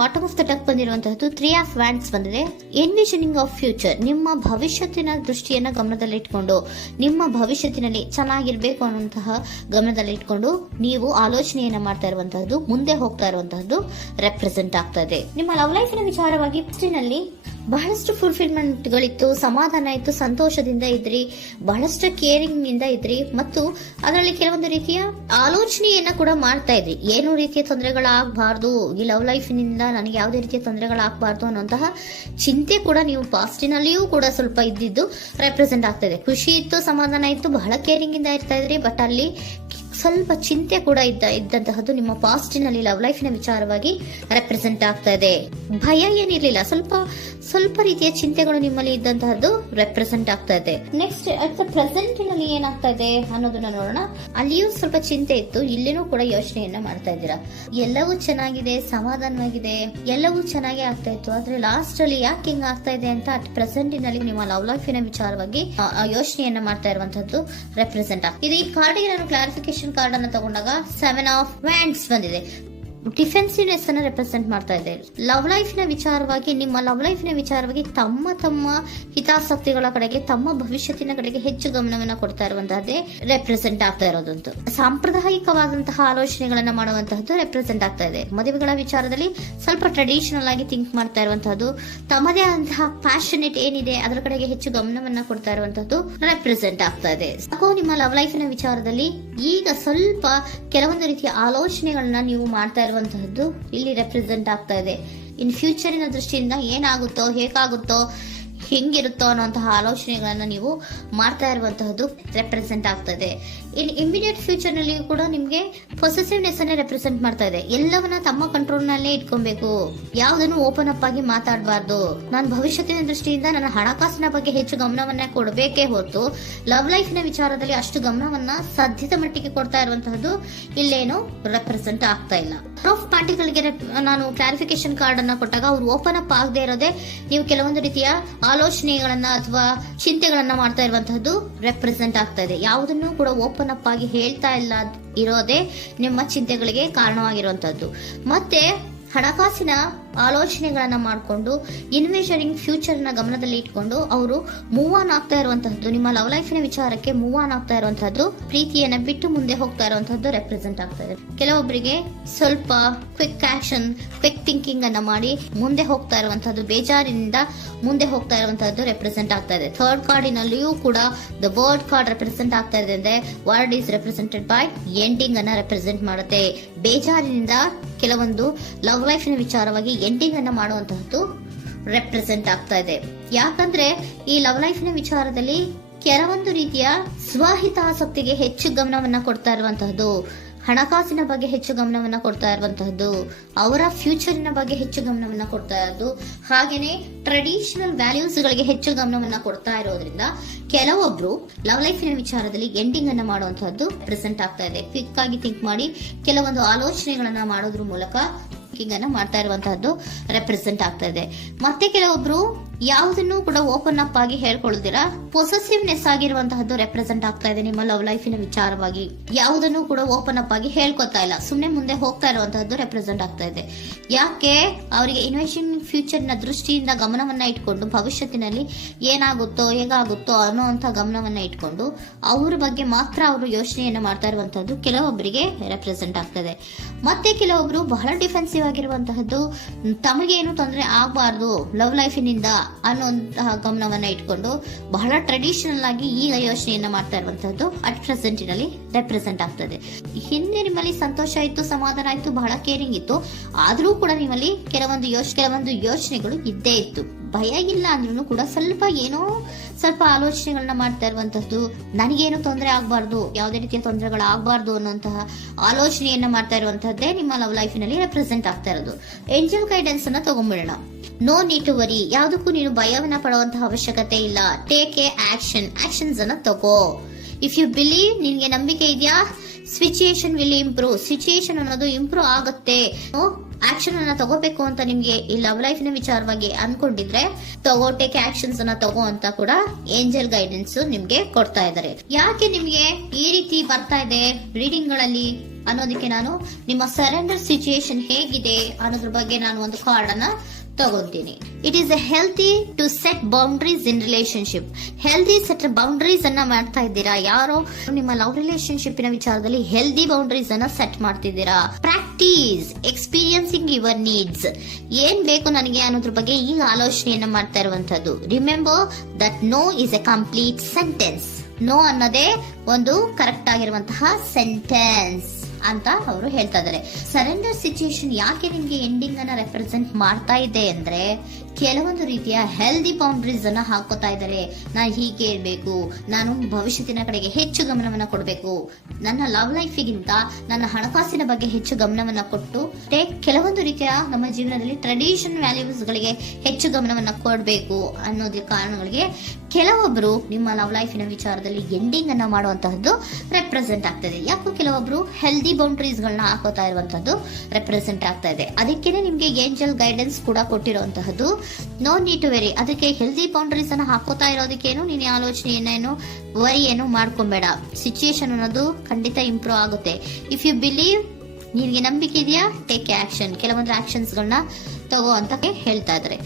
Bottom of the ಟಕ್ ಬಂದಿರುವಂತಹದ್ದು 3 of wands ಬಂದಿದೆ. ಎನ್ವಿಷನಿಂಗ್ of future, ನಿಮ್ಮ ಭವಿಷ್ಯತ್ತಿನ ದೃಷ್ಟಿಯನ್ನ ಗಮನದಲ್ಲಿಟ್ಕೊಂಡು, ನಿಮ್ಮ ಭವಿಷ್ಯತ್ತಿನಲ್ಲಿ ಚೆನ್ನಾಗಿರ್ಬೇಕು ಅನ್ನುವಂತಹ ಗಮನದಲ್ಲಿಟ್ಕೊಂಡು ನೀವು ಆಲೋಚನೆಯನ್ನ ಮಾಡ್ತಾ ಇರುವಂತಹದ್ದು, ಮುಂದೆ ಹೋಗ್ತಾ ಇರುವಂತಹದ್ದು ರೆಪ್ರೆಸೆಂಟ್ ಆಗ್ತಾ ಇದೆ. ನಿಮ್ಮ ಲವ್ ಲೈಫಿನ ವಿಚಾರವಾಗಿ ನಲ್ಲಿ ಬಹಳಷ್ಟು ಫುಲ್ಫಿಲ್ಮೆಂಟ್ ಗಳಿತ್ತು, ಸಮಾಧಾನ ಇತ್ತು, ಸಂತೋಷದಿಂದ ಇದ್ರಿ, ಬಹಳಷ್ಟು ಕೇರಿಂಗ್ ಇಂದ ಇದ್ರಿ, ಮತ್ತು ಅದರಲ್ಲಿ ಕೆಲವೊಂದು ರೀತಿಯ ಆಲೋಚನೆಯನ್ನ ಕೂಡ ಮಾಡ್ತಾ ಇದ್ರಿ. ಏನು ರೀತಿಯ ತೊಂದರೆಗಳಾಗಬಾರ್ದು, ಈ ಲವ್ ಲೈಫಿನಿಂದ ನನಗೆ ಯಾವುದೇ ರೀತಿಯ ತೊಂದರೆಗಳಾಗಬಾರ್ದು ಅನ್ನುವಂತಹ ಚಿಂತೆ ಕೂಡ ನೀವು ಪಾಸ್ಟಿನಲ್ಲಿಯೂ ಕೂಡ ಸ್ವಲ್ಪ ಇದ್ದಿದ್ದು ರೆಪ್ರೆಸೆಂಟ್ ಆಗ್ತಾ ಇದೆ. ಖುಷಿ ಇತ್ತು, ಸಮಾಧಾನ ಇತ್ತು, ಬಹಳ ಕೇರಿಂಗ್ ಇಂದ ಇರ್ತಾ ಇದ್ರಿ, ಬಟ್ ಅಲ್ಲಿ ಸ್ವಲ್ಪ ಚಿಂತೆ ಕೂಡ ಇದ್ದಂತಹದ್ದು ನಿಮ್ಮ ಪಾಸ್ಟಿನಲ್ಲಿ ಲವ್ ಲೈಫಿನ ವಿಚಾರವಾಗಿ ರೆಪ್ರೆಸೆಂಟ್ ಆಗ್ತಾ ಇದೆ. ಭಯ ಏನಿರ್ಲಿಲ್ಲ, ಸ್ವಲ್ಪ ರೀತಿಯ ಚಿಂತೆಗಳು ನಿಮ್ಮಲ್ಲಿ ಇದ್ದಂತಹದ್ದು ರೆಪ್ರೆಸೆಂಟ್ ಆಗ್ತಾ ಇದೆ. ನೆಕ್ಸ್ಟ್ ಅಟ್ ದ ಪ್ರೆಸೆಂಟ್ ನಲ್ಲಿ ಏನಾಗ್ತಾ ಇದೆ ಅನ್ನೋದನ್ನ ನೋಡೋಣ. ಅಲ್ಲಿಯೂ ಸ್ವಲ್ಪ ಚಿಂತೆ ಇತ್ತು, ಇಲ್ಲಿನೂ ಕೂಡ ಯೋಚನೆಯನ್ನ ಮಾಡ್ತಾ ಇದ್ದೀರಾ. ಎಲ್ಲವೂ ಚೆನ್ನಾಗಿದೆ, ಸಮಾಧಾನವಾಗಿದೆ, ಎಲ್ಲವೂ ಚೆನ್ನಾಗಿ ಆಗ್ತಾ ಇತ್ತು, ಆದ್ರೆ ಲಾಸ್ಟ್ ಅಲ್ಲಿ ಯಾಕೆ ಹಿಂಗ್ ಆಗ್ತಾ ಇದೆ ಅಂತ ಅಟ್ ಪ್ರೆಸೆಂಟ್ ನಲ್ಲಿ ನಿಮ್ಮ ಲವ್ ಲೈಫಿನ ವಿಚಾರವಾಗಿ ಯೋಚನೆಯನ್ನ ಮಾಡ್ತಾ ಇರುವಂತದ್ದು ರೆಪ್ರೆಸೆಂಟ್ ಆಗ್ತಿದೆ. ಈ ಕಾರ್ಡ್ಗೆ ನಾನು ಕ್ಲಾರಿಫಿಕೇಶನ್ ಕಾರ್ಡ್ ಅನ್ನು ತಗೊಂಡಾಗ 7 ಆಫ್ ವ್ಯಾಂಡ್ಸ್ ಬಂದಿದೆ. ಡಿಫೆನ್ಸಿವ್ನೆಸ್ ಅನ್ನ ರೆಪ್ರೆಸೆಂಟ್ ಮಾಡ್ತಾ ಇದೆ. ಲವ್ ಲೈಫ್ ನ ವಿಚಾರವಾಗಿ, ನಿಮ್ಮ ಲವ್ ಲೈಫ್ ನ ವಿಚಾರವಾಗಿ ತಮ್ಮ ಹಿತಾಸಕ್ತಿಗಳ ಕಡೆಗೆ, ತಮ್ಮ ಭವಿಷ್ಯತ್ತಿನ ಕಡೆಗೆ ಹೆಚ್ಚು ಗಮನವನ್ನ ಕೊಡ್ತಾ ಇರುವಂತಹದ್ದೇ ರೆಪ್ರೆಸೆಂಟ್ ಆಗ್ತಾ ಇರೋದಂತೂ. ಸಾಂಪ್ರದಾಯಿಕವಾದಂತಹ ಆಲೋಚನೆಗಳನ್ನ ಮಾಡುವಂತಹದ್ದು ರೆಪ್ರೆಸೆಂಟ್ ಆಗ್ತಾ ಇದೆ. ಮದುವೆಗಳ ವಿಚಾರದಲ್ಲಿ ಸ್ವಲ್ಪ ಟ್ರೆಡಿಷನಲ್ ಆಗಿ ಥಿಂಕ್ ಮಾಡ್ತಾ ಇರುವಂತಹದ್ದು, ತಮ್ಮದೇ ಆದಂತಹ ಪ್ಯಾಷನೇಟ್ ಏನಿದೆ ಅದರ ಕಡೆಗೆ ಹೆಚ್ಚು ಗಮನವನ್ನ ಕೊಡ್ತಾ ಇರುವಂತಹದ್ದು ರೆಪ್ರೆಸೆಂಟ್ ಆಗ್ತಾ ಇದೆ. ನಿಮ್ಮ ಲವ್ ಲೈಫಿನ ವಿಚಾರದಲ್ಲಿ ಈಗ ಸ್ವಲ್ಪ ಕೆಲವೊಂದು ರೀತಿಯ ಆಲೋಚನೆಗಳನ್ನ ನೀವು ಮಾಡ್ತಾ ಇರುವಂತಹದ್ದು ಇಲ್ಲಿ ರೆಪ್ರೆಸೆಂಟ್ ಆಗ್ತಾ ಇದೆ. ಇನ್ ಫ್ಯೂಚರಿನ ದೃಷ್ಟಿಯಿಂದ ಏನಾಗುತ್ತೋ, ಹೇಗಾಗುತ್ತೋ, ಹೆಂಗಿರುತ್ತೋ ಅನ್ನುವಂತಹ ಆಲೋಚನೆಗಳನ್ನ ನೀವು ಮಾಡ್ತಾ ಇರುವಂತಹದ್ದು ರೆಪ್ರೆಸೆಂಟ್ ಆಗ್ತದೆ. ಇನ್ ಇಮಿಡಿಯೇಟ್ ಫ್ಯೂಚರ್ ನಲ್ಲಿ ಕೂಡ ನಿಮ್ಗೆ ಪೊಸೆಸಿವ್ನೆಸ್ ಅನ್ನೇ ರೆಪ್ರೆಸೆಂಟ್ ಮಾಡ್ತಾ ಇದೆ. ಎಲ್ಲವನ್ನ ತಮ್ಮ ಕಂಟ್ರೋಲ್ ನಲ್ಲೇ ಇಟ್ಕೊಬೇಕು, ಯಾವುದನ್ನು ಓಪನ್ ಅಪ್ ಆಗಿ ಮಾತಾಡಬಾರ್ದು. ನಾನು ಭವಿಷ್ಯತ್ತಿನ ದೃಷ್ಟಿಯಿಂದ ನನ್ನ ಹಣಕಾಸಿನ ಬಗ್ಗೆ ಹೆಚ್ಚು ಗಮನವನ್ನ ಕೊಡಬೇಕೇ ಹೊರತು ಲವ್ ಲೈಫ್ ನ ವಿಚಾರದಲ್ಲಿ ಅಷ್ಟು ಗಮನವನ್ನ ಸದ್ಯದ ಮಟ್ಟಿಗೆ ಕೊಡ್ತಾ ಇರುವಂತಹದ್ದು ಇಲ್ಲೇನು ರೆಪ್ರೆಸೆಂಟ್ ಆಗ್ತಾ ಇಲ್ಲ. ಆಫ್ ಪಾರ್ಟಿಗಳಿಗೆ ನಾನು ಕ್ಲಾರಿಫಿಕೇಶನ್ ಕಾರ್ಡ್ ಅನ್ನ ಕೊಟ್ಟಾಗ ಅವ್ರು ಓಪನ್ ಅಪ್ ಆಗದೆ ಇರೋದೇ ನೀವು ಕೆಲವೊಂದು ರೀತಿಯ ಆಲೋಚನೆಗಳನ್ನ ಅಥವಾ ಚಿಂತೆಗಳನ್ನ ಮಾಡ್ತಾ ಇರುವಂತಹದ್ದು ರೆಪ್ರೆಸೆಂಟ್ ಆಗ್ತಾ ಇದೆ. ಯಾವುದನ್ನು ಕೂಡ ಓಪನ್ ಅಪ್ ಆಗಿ ಹೇಳ್ತಾ ಇಲ್ಲ ಇರೋದೇ ನಿಮ್ಮ ಚಿಂತೆಗಳಿಗೆ ಕಾರಣವಾಗಿರುವಂತಹದ್ದು. ಮತ್ತೆ ಹಣಕಾಸಿನ ಆಲೋಚನೆಗಳನ್ನ ಮಾಡಿಕೊಂಡು ಇನ್ವೆಸ್ಟರಿಂಗ್ ಫ್ಯೂಚರ್ ನ ಗಮನದಲ್ಲಿ ಇಟ್ಕೊಂಡು ಅವರು ಮೂವ್ ಆನ್ ಆಗ್ತಾ ಇರುವಂತಹದ್ದು, ನಿಮ್ಮ ಲವ್ ಲೈಫಿನ ವಿಚಾರಕ್ಕೆ ಮೂವ್ ಆನ್ ಆಗ್ತಾ ಇರುವಂತಹದ್ದು, ಪ್ರೀತಿಯನ್ನ ಬಿಟ್ಟು ಮುಂದೆ ಹೋಗ್ತಾ ಇರುವಂತಹದ್ದು ರೆಪ್ರೆಸೆಂಟ್ ಆಗ್ತಾ ಇದೆ. ಕೆಲವೊಬ್ಬರಿಗೆ ಸ್ವಲ್ಪ ಕ್ವಿಕ್ ಆಕ್ಷನ್, ಕ್ವಿಕ್ ಥಿಂಕಿಂಗ್ ಅನ್ನ ಮಾಡಿ ಮುಂದೆ ಹೋಗ್ತಾ ಇರುವಂತಹದ್ದು, ಬೇಜಾರಿನಿಂದ ಮುಂದೆ ಹೋಗ್ತಾ ಇರುವಂತಹದ್ದು ರೆಪ್ರೆಸೆಂಟ್ ಆಗ್ತಾ ಇದೆ. ಥರ್ಡ್ ಕಾರ್ಡಿನಲ್ಲಿಯೂ ಕೂಡ ದ ವರ್ಡ್ ಕಾರ್ಡ್ ರೆಪ್ರೆಸೆಂಟ್ ಆಗ್ತಾ ಇದೆ ಅಂದ್ರೆ word is represented by ending ಅನ್ನ ರೆಪ್ರೆಸೆಂಟ್ ಮಾಡುತ್ತೆ. ಬೇಜಾರಿನಿಂದ ಕೆಲವೊಂದು ಲವ್ ಲೈಫಿನ ವಿಚಾರವಾಗಿ ಎಂಡಿಂಗ್ ಅನ್ನ ಮಾಡುವಂತಹದ್ದು ರೆಪ್ರೆಸೆಂಟ್ ಆಗ್ತಾ ಇದೆ. ಯಾಕಂದ್ರೆ ಈ ಲವ್ ಲೈಫಿನ ವಿಚಾರದಲ್ಲಿ ಕೆಲವೊಂದು ರೀತಿಯ ಸ್ವಹಿತಾಸಕ್ತಿಗೆ ಹೆಚ್ಚು ಗಮನವನ್ನ ಕೊಡ್ತಾ ಇರುವಂತಹದ್ದು, ಹಣಕಾಸಿನ ಬಗ್ಗೆ ಹೆಚ್ಚು ಗಮನವನ್ನ ಕೊಡ್ತಾ ಇರುವಂತಹದ್ದು, ಅವರ ಫ್ಯೂಚರಿನ ಬಗ್ಗೆ ಹೆಚ್ಚು ಗಮನವನ್ನ ಕೊಡ್ತಾ ಇರೋದು, ಹಾಗೇನೆ ಟ್ರೆಡಿಷನಲ್ ವ್ಯಾಲ್ಯೂಸ್ ಗಳಿಗೆ ಹೆಚ್ಚು ಗಮನವನ್ನ ಕೊಡ್ತಾ ಇರೋದ್ರಿಂದ ಕೆಲವೊಬ್ರು ಲವ್ ಲೈಫಿನ ವಿಚಾರದಲ್ಲಿ ಎಂಡಿಂಗ್ ಅನ್ನ ಮಾಡುವಂತಹದ್ದು ಪ್ರೆಸೆಂಟ್ ಆಗ್ತಾ ಇದೆ. ಕ್ವಿಕ್ ಆಗಿ ಥಿಂಕ್ ಮಾಡಿ ಕೆಲವೊಂದು ಆಲೋಚನೆಗಳನ್ನ ಮಾಡೋದ್ರ ಮೂಲಕ ಅನ್ನ ಮಾಡ್ತಾ ಇರುವಂತಹದ್ದು ರೆಪ್ರೆಸೆಂಟ್ ಆಗ್ತಾ ಇದೆ. ಮತ್ತೆ ಕೆಲವೊಬ್ರು ಯಾವುದನ್ನು ಕೂಡ ಓಪನ್ ಅಪ್ ಆಗಿ ಹೇಳ್ಕೊಳ್ಳುದಿರಾ ಪೊಸೆಸಿವ್ನೆಸ್ ಆಗಿರುವಂತಹದ್ದು ರೆಪ್ರೆಸೆಂಟ್ ಆಗ್ತಾ ಇದೆ. ನಿಮ್ಮ ಲವ್ ಲೈಫಿನ ವಿಚಾರವಾಗಿ ಯಾವುದನ್ನು ಕೂಡ ಓಪನ್ ಅಪ್ ಆಗಿ ಹೇಳ್ಕೊತಾ ಇಲ್ಲ, ಸುಮ್ನೆ ಮುಂದೆ ಹೋಗ್ತಾ ಇರುವಂತಹದ್ದು ರೆಪ್ರೆಸೆಂಟ್ ಆಗ್ತಾ ಇದೆ. ಯಾಕೆ ಅವರಿಗೆ ಇನ್ವೆಸ್ಟಿಂಗ್ ಫ್ಯೂಚರ್ ನ ದೃಷ್ಟಿಯಿಂದ ಗಮನವನ್ನ ಇಟ್ಕೊಂಡು ಭವಿಷ್ಯತ್ತಿನಲ್ಲಿ ಏನಾಗುತ್ತೋ, ಹೇಗಾಗುತ್ತೋ ಅನ್ನೋಂತ ಗಮನವನ್ನ ಇಟ್ಕೊಂಡು ಅವ್ರ ಬಗ್ಗೆ ಮಾತ್ರ ಅವರು ಯೋಚನೆಯನ್ನ ಮಾಡ್ತಾ ಇರುವಂತಹದ್ದು ಕೆಲವೊಬ್ಬರಿಗೆ ರೆಪ್ರೆಸೆಂಟ್ ಆಗ್ತದೆ. ಮತ್ತೆ ಕೆಲವೊಬ್ರು ಬಹಳ ಡಿಫೆನ್ಸಿವ್ ಆಗಿರುವಂತಹದ್ದು, ತಮಗೇನು ತೊಂದರೆ ಆಗಬಾರ್ದು ಲವ್ ಲೈಫಿನಿಂದ ಅನ್ನುವಂತಹ ಗಮನವನ್ನ ಇಟ್ಕೊಂಡು ಬಹಳ ಟ್ರೆಡಿಷನಲ್ ಆಗಿ ಈಗ ಯೋಚನೆಯನ್ನ ಮಾಡ್ತಾ ಇರುವಂತಹದ್ದು ಅಟ್ ಪ್ರೆಸೆಂಟ್ ನಲ್ಲಿ ರೆಪ್ರೆಸೆಂಟ್ ಆಗ್ತದೆ. ಹಿಂದೆ ನಿಮ್ಮಲ್ಲಿ ಸಂತೋಷ ಇತ್ತು, ಸಮಾಧಾನ ಇತ್ತು, ಬಹಳ ಕೇರಿಂಗ್ ಇತ್ತು, ಆದ್ರೂ ಕೂಡ ನಿಮ್ಮಲ್ಲಿ ಕೆಲವೊಂದು ಯೋಚನೆಗಳು ಇದ್ದೇ ಇತ್ತು. ಭಯ ಇಲ್ಲ ಅಂದ್ರೂ ಕೂಡ ಸ್ವಲ್ಪ ಆಲೋಚನೆಗಳನ್ನ ಮಾಡ್ತಾ ಇರುವಂತಹದ್ದು, ನನಗೇನು ತೊಂದರೆ ಆಗಬಾರ್ದು, ಯಾವುದೇ ರೀತಿಯ ತೊಂದರೆಗಳಾಗಬಾರ್ದು ಅನ್ನುವಂತಹ ಆಲೋಚನೆಯನ್ನ ಮಾಡ್ತಾ ಇರುವಂತಹದ್ದೇ ನಿಮ್ಮ ಲವ್ ಲೈಫಿನಲ್ಲಿ ರೆಪ್ರೆಸೆಂಟ್ ಆಗ್ತಾ ಇರೋದು. ಏಂಜಲ್ ಗೈಡೆನ್ಸ್ ಅನ್ನ ತಗೊಂಡ್ಬಿಡೋಣ. ನೋ ನೀಡ್ ಟು ವರಿ, ಯಾವುದಕ್ಕೂ ನೀನು ಭಯವನ್ನ ಪಡುವಂತಹ ಅವಶ್ಯಕತೆ ಇಲ್ಲ. ಟೇಕ್ ಎ ಆಕ್ಷನ್ಸ್ ಅನ್ನ ತಗೋ. ಇಫ್ ಯು ಬಿಲೀವ್, ನಿನ್ಗೆ ನಂಬಿಕೆ ಇದೆಯಾ, ಸಿಚುಯೇಷನ್ ವಿಲ್ ಇಂಪ್ರೂವ್, ಸಿಚುಯೇಷನ್ ಅನ್ನೋದು ಇಂಪ್ರೂವ್ ಆಗುತ್ತೆ. ಆಕ್ಷನ್ ಅನ್ನ ತಗೋಬೇಕು ಅಂತ ನಿಮ್ಗೆ ಈ ಲವ್ ಲೈಫ್ ನ ವಿಚಾರವಾಗಿ ಅನ್ಕೊಂಡಿದ್ರೆ ಟೇಕ್ ಆಕ್ಷನ್ಸ್ ಅನ್ನ ತಗೋ ಅಂತ ಕೂಡ ಏಂಜಲ್ ಗೈಡೆನ್ಸ್ ನಿಮ್ಗೆ ಕೊಡ್ತಾ ಇದ್ದಾರೆ. ಯಾಕೆ ನಿಮ್ಗೆ ಈ ರೀತಿ ಬರ್ತಾ ಇದೆ ರೀಡಿಂಗ್ ಗಳಲ್ಲಿ ಅನ್ನೋದಕ್ಕೆ ನಾನು ನಿಮ್ಮ ಸರೆಂಡರ್ ಸಿಚುಯೇಷನ್ ಹೇಗಿದೆ ಅನ್ನೋದ್ರ ಬಗ್ಗೆ ನಾನು ಒಂದು ಕಾರ್ಡ್ ಅನ್ನ ತಗೊಂತೀನಿ. It is a healthy to set boundaries in relationship. Healthy set boundaries ಅನ್ನ ಮಾಡ್ತಾ ಇದ್ದೀರಾ, ಯಾರೋ ನಿಮ್ಮ ಲವ್ ರಿಲೇಶನ್ಶಿಪ್ ನ ವಿಚಾರದಲ್ಲಿ ಹೆಲ್ದಿ ಬೌಂಡ್ರೀಸ್ ಅನ್ನ ಸೆಟ್ ಮಾಡ್ತಿದ್ದೀರಾ. Practice experiencing your needs. ಏನ್ ಬೇಕು ನನಗೆ ಅನ್ನೋದ್ರ ಬಗ್ಗೆ ಈಗ ಆಲೋಚನೆಯನ್ನ ಮಾಡ್ತಾ ಇರುವಂತದ್ದು. Remember that no is a complete sentence. No ಅನ್ನೋದೇ ಒಂದು ಕರೆಕ್ಟ್ ಆಗಿರುವಂತಹ ಸೆಂಟೆನ್ಸ್ ಅಂತ ಅವರು ಹೇಳ್ತಾ ಇದ್ದಾರೆ. ಸರೆಂಡರ್ ಸಿಚುಯೇಷನ್ ಯಾಕೆ ನಿಮ್ಗೆ ಎಂಡಿಂಗ್ ಅನ್ನ ರೆಪ್ರೆಸೆಂಟ್ ಮಾಡ್ತಾ ಇದೆ ಅಂದ್ರೆ ಕೆಲವೊಂದು ರೀತಿಯ ಹೆಲ್ದಿ ಬೌಂಡ್ರೀಸ್ ಅನ್ನ ಹಾಕೋತಾ ಇದ್ದಾರೆ. ನಾನು ಹೀಗೆ ಇರ್ಬೇಕು, ನಾನು ಭವಿಷ್ಯತ್ತಿನ ಕಡೆಗೆ ಹೆಚ್ಚು ಗಮನವನ್ನ ಕೊಡಬೇಕು, ನನ್ನ ಲವ್ ಲೈಫಿಗಿಂತ ನನ್ನ ಹಣಕಾಸಿನ ಬಗ್ಗೆ ಹೆಚ್ಚು ಗಮನವನ್ನ ಕೊಟ್ಟು ಕೆಲವೊಂದು ರೀತಿಯ ನಮ್ಮ ಜೀವನದಲ್ಲಿ ಟ್ರೆಡಿಷನ್ ವ್ಯಾಲ್ಯೂಸ್ ಗಳಿಗೆ ಹೆಚ್ಚು ಗಮನವನ್ನ ಕೊಡಬೇಕು ಅನ್ನೋದ್ರ ಕಾರಣಗಳಿಗೆ ಕೆಲವೊಬ್ರು ನಿಮ್ಮ ಲವ್ ಲೈಫಿನ ವಿಚಾರದಲ್ಲಿ ಎಂಡಿಂಗ್ ಅನ್ನ ಮಾಡುವಂತಹದ್ದು ರೆಪ್ರೆಸೆಂಟ್ ಆಗ್ತದೆ. ಯಾಕೋ ಕೆಲವೊಬ್ರು ಹೆಲ್ದಿ ಬೌಂಡ್ರೀಸ್ ಗಳನ್ನ ಹಾಕೋತಾ ಇರುವಂತದ್ದು ರೆಪ್ರೆಸೆಂಟ್ ಆಗ್ತಾ ಇದೆ. ಅದಕ್ಕೇನೆ ನಿಮ್ಗೆ ಏಂಜಲ್ ಗೈಡೆನ್ಸ್ ಕೂಡ ಕೊಟ್ಟಿರುವಂತಹದ್ದು. No need to worry. ಅದಕ್ಕೆ ಹೆಲ್ದಿ ಬೌಂಡ್ರೀಸ್ ಅನ್ನ ಹಾಕೋತಾ ಇರೋದಕ್ಕೇನು ನೀನು ಆಲೋಚನೆಯನ್ನೇನು ವರಿ ಏನು ಮಾಡ್ಕೊಂಬೇಡ. ಸಿಚುಯೇಷನ್ ಅನ್ನೋದು ಖಂಡಿತ ಇಂಪ್ರೂವ್ ಆಗುತ್ತೆ. ಇಫ್ ಯು ಬಿಲೀವ್, ನಿನ್ಗೆ ನಂಬಿಕೆ ಇದೆಯಾ, ಟೇಕ್ ಆಕ್ಷನ್. ಕೆಲವೊಂದು ಆಕ್ಷನ್ಸ್ ಗಳನ್ನ ತಗೋ ಅಂತ ಹೇಳ್ತಾ ಇದ್ದಾರೆ.